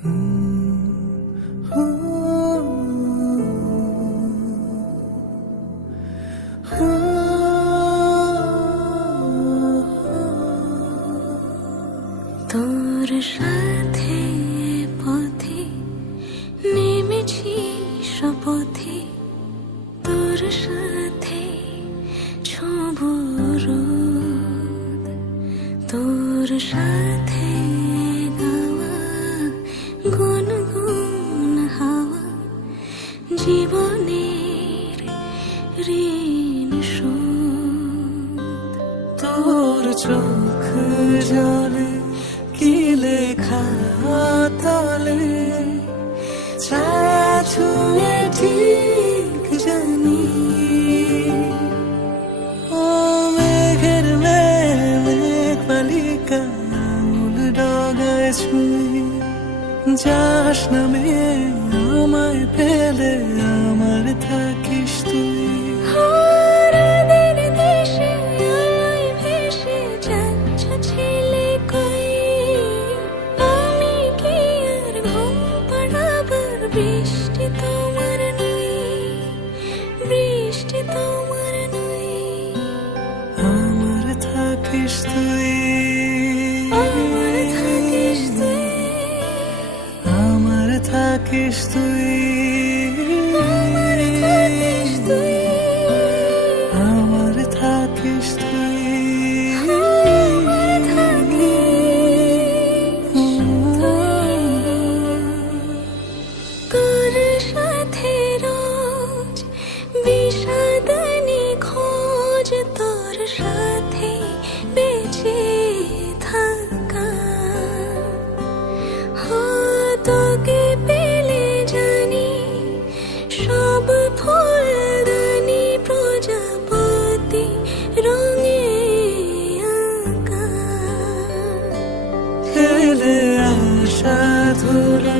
তোর সাথে পথে নেমেছি শপথে, তোর সাথে ছোঁব রোদ, তোর সাথে গাওয়া গুনগুন হাওয়া জীবনের ঋণ শোধ। তোর চোখ জলে কি লেখা তলে ছায়া ছুঁয়ে ঠিক জানি। ও মেঘের মেঘ পালিকা মূল ডগায় ছুঁয়ে যাস নামে আমায় ফেলে আমার থাকিস তুই। বৃষ্টি তোমার নই, বৃষ্টি তোমার নই, আমার থাকিস তুই, আমার থাকিস তুই, আমার থাকিস তুই, আমার থাকিস তুই, আমার থাকিস তুই। তোর সাথে রোজ বিষাদনি খোঁজ, তোর সাথে বেঁচে থাকা। তোকে পেলে জানি সব ফুলদানি প্রজাপতি রঙে আঁকা। ফেলে আসা ধুলো